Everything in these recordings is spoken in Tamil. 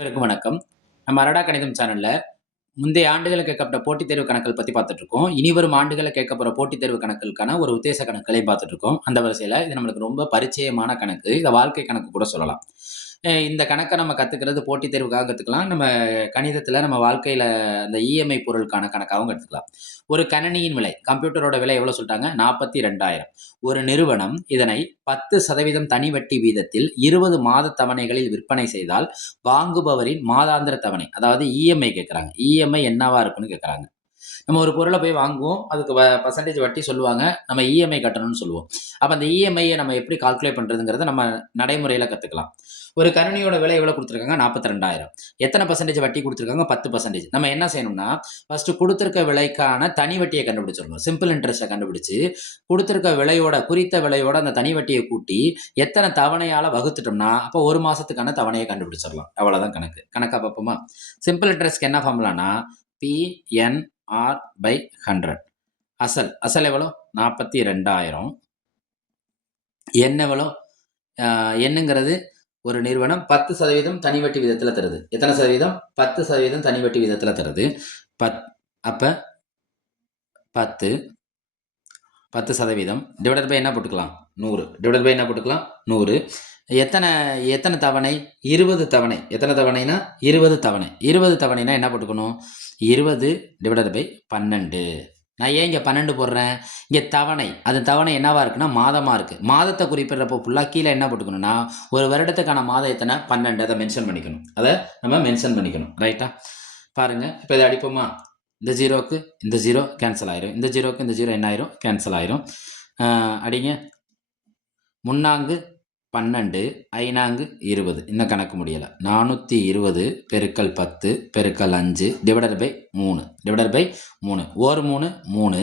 அனைவருக்கும் வணக்கம். நம்ம அரடா கணிதம் சேனல்ல முந்தைய ஆண்டுகளில் கேட்கப்பட்ட போட்டித் தேர்வு கணக்குகள் பத்தி பார்த்துட்டு இருக்கோம். இனி வரும் ஆண்டுகளில் கேட்கப்போற போட்டித் தேர்வு கணக்குகளுக்கான ஒரு உத்தேச கணக்குகளையும் பார்த்துட்டு இருக்கோம். அந்த வரிசையில இது நம்மளுக்கு ரொம்ப பரிச்சயமான கணக்கு. இத வாழ்க்கை கணக்கு கூட சொல்லலாம். இந்த கணக்க நம்ம கத்துக்கிறது போட்டித் தேர்வுக்காக கத்துக்கலாம். நம்ம கணிதத்துல நம்ம வாழ்க்கையில அந்த இஎம்ஐ பொருளுக்கான கணக்காகவும் கத்துக்கலாம். ஒரு கணினியின் விலை, கம்ப்யூட்டரோட விலை எவ்வளவு சொல்லிட்டாங்க? 42,000. ஒரு நிறுவனம் இதனை 10% தனி வட்டி வீதத்தில் 20 மாத தவணைகளில் விற்பனை செய்தால், வாங்குபவரின் மாதாந்திர தவணை, அதாவது இஎம்ஐ கேட்கறாங்க. இஎம்ஐ என்னவா இருக்குன்னு கேட்கறாங்க. நம்ம ஒரு பொருளை போய் வாங்குவோம். அதுக்கு பர்சன்டேஜ் வட்டி சொல்லுவாங்க. நம்ம இஎம்ஐ கட்டணும்னு சொல்லுவோம். அப்ப அந்த இஎம்ஐயை நம்ம எப்படி கால்குலேட் பண்றதுங்கிறத நம்ம நடைமுறையில கத்துக்கலாம். ஒரு கணினியோட விலை எவ்வளவு கொடுத்துருக்காங்க? 42,000. எத்தனை பர்சன்டேஜ் வட்டி கொடுத்துருக்காங்க? 10%. நம்ம என்ன செய்யணும்னா, ஃபர்ஸ்ட் கொடுத்துருக்க விலைக்கான தனி வட்டியை கண்டுபிடிச்சிடணும். சிம்பிள் இன்ட்ரெஸ்ட்டை கண்டுபிடிச்சு, கொடுத்துருக்க விலையோட குறித்த விலையோட அந்த தனி வட்டியை கூட்டி எத்தனை தவணையால வகுத்துட்டோம்னா, அப்போ ஒரு மாசத்துக்கான தவணையை கண்டுபிடிச்சிடலாம். அவ்வளவுதான் கணக்கு. கணக்கா பார்ப்போமா? சிம்பிள் இன்ட்ரெஸ்ட்க்கு என்ன ஃபார்முலானா PNR/100. அசல் எவ்வளோ? 42,000. எவ்வளோ? என்னங்கிறது ஒரு நிறுவனம் 10% தனி வட்டி விதத்தில் தருது. எத்தனை சதவீதம்? 10% தனி வட்டி விதத்தில் தருது. அப்ப 10% டிவைடட் பை என்ன போட்டுக்கலாம்? 100. டிவைடட் பை என்ன போட்டுக்கலாம்? 100. எத்தனை தவணை? 20 தவணை. எத்தனை தவணைனா? 20 தவணை. 20 தவணைனா என்ன போட்டுக்கணும்? 20 டிவைடட் பை 12. நான் ஏன் இங்கே 12 போடுறேன்? இங்கே தவணை, அது தவணை என்னவா இருக்குன்னா மாதமாக இருக்குது. மாதத்தை குறிப்பிடுறப்போ ஃபுல்லாக கீழே என்ன போட்டுக்கணும்னா, ஒரு வருடத்துக்கான மாதம் எத்தனை? 12. அதை மென்ஷன் பண்ணிக்கணும். அதை நம்ம மென்ஷன் பண்ணிக்கணும். ரைட்டா? பாருங்கள், இப்போ இதை அடிப்போமா? இந்த ஜீரோக்கு இந்த ஜீரோ கேன்சல் ஆயிரும். இந்த ஜீரோக்கு இந்த ஜீரோ என்ன ஆயிரும்? கேன்சல் ஆயிரும். அடிங்க. முன்னாங்கு 12, ஐநாங்கு 20. இன்னும் கணக்கு முடியலை. 420 பெருக்கல் 10 பெருக்கல் 5 டிவைடட் பை 3. Divided by 3. ஓர் 3 3.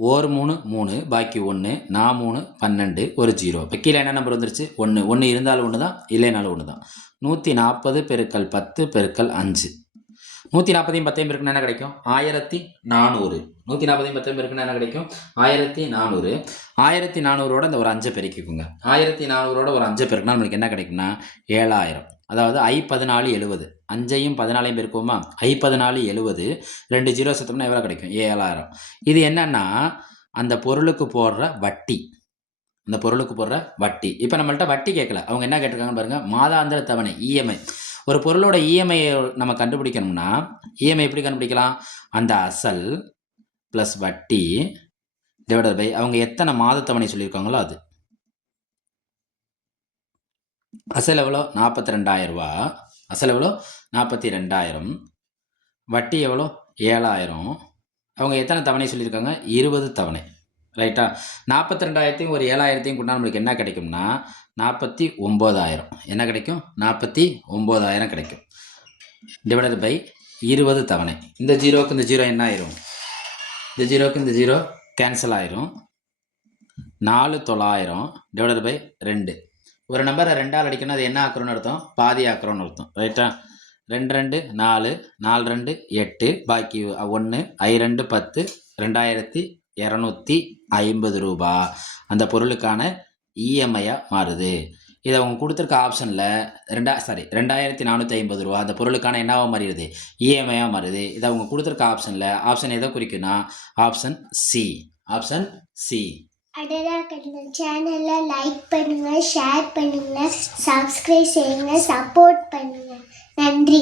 ஓர் 3 3. பாக்கி 1. 3 12. ஒரு ஜீரோ. இப்போ கீழே என்ன நம்பர் வந்துருச்சு? 1. 1 இருந்தாலும் 1 தான், இல்லைனாலும் 1 தான். 140 பெருக்கல் 10 பெருக்கல் 5. 140 10 இருக்குன்னா என்ன கிடைக்கும்? 1400. 140 10 இருக்குன்னா என்ன கிடைக்கும்? 1400. 1400ஓட இந்த ஒரு 5 பெருக்கிக்குங்க. 1400ஓட ஒரு 5 பெருக்கினா நம்மளுக்கு என்ன கிடைக்கும்னா 7000. அதாவது I14 70. 5ஐயும் 14ஐயும் பெருக்குவோமா? I14 70. 2 ஜீரோ சேர்த்தோம்னா எவ்வளோ கிடைக்கும்? 7000. இது என்னன்னா அந்த பொருளுக்கு போடுற வட்டி. அந்த பொருளுக்கு போடுற வட்டி. இப்போ நம்மள்ட்ட வட்டி கேட்கல. அவங்க என்ன கேட்டிருக்காங்கன்னு பாருங்க. மாதாந்திர தவணை, இஎம்ஐ. ஒரு பொருளோட இஎம்ஐ நம்ம கண்டுபிடிக்கணும்னா, இஎம்ஐ எப்படி கண்டுபிடிக்கலாம்? அந்த அசல் ப்ளஸ் வட்டி டிவைடட் பை அவங்க எத்தனை மாத தவணை சொல்லியிருக்காங்களோ அது. அசல் எவ்வளோ? 42,000 ரூபா. அசல் எவ்வளோ? 42,000. வட்டி எவ்வளோ? 7,000. அவங்க எத்தனை தவணை சொல்லியிருக்காங்க? 20 தவணை. ரைட்டா? 42,000 ஒரு 7,000 கொண்டா நம்மளுக்கு என்ன கிடைக்கும்னா 49,000. என்ன கிடைக்கும்? 49,000 கிடைக்கும். டிவைடட் பை 20 தவணை. இந்த ஜீரோவுக்கு இந்த ஜீரோ என்ன ஆயிரும்? இந்த ஜீரோவுக்கு இந்த ஜீரோ கேன்சல் ஆயிரும். 4,900 டிவைடட் பை 2. ஒரு நம்பரை 2ஆல் அடிக்கணும். அது என்ன ஆக்குறோன்னு அர்த்தம்? பாதி ஆக்குறோன்னு அர்த்தம். ரைட்டா? 2 2 4, 4 2 8, பாக்கி 1, I2 10, 2,250 ரூபா அந்த பொருளுக்கான இஎம்ஐயாக மாறுது. இதை அவங்க கொடுத்துருக்க ஆப்ஷனில் 2,450 ரூபா அந்த பொருளுக்கான என்னவாக மாறிடுது? இஎம்ஐயாக மாறுது. இதை அவங்க கொடுத்துருக்க ஆப்ஷன் எதை குறிக்குன்னா ஆப்ஷன் சி. Option C. அடடா கணிதம் சேனலை லைக் பண்ணுங்க, ஷேர் பண்ணுங்க, சப்ஸ்கிரைப் செய்யுங்க, சப்போர்ட் பண்ணுங்க. நன்றி.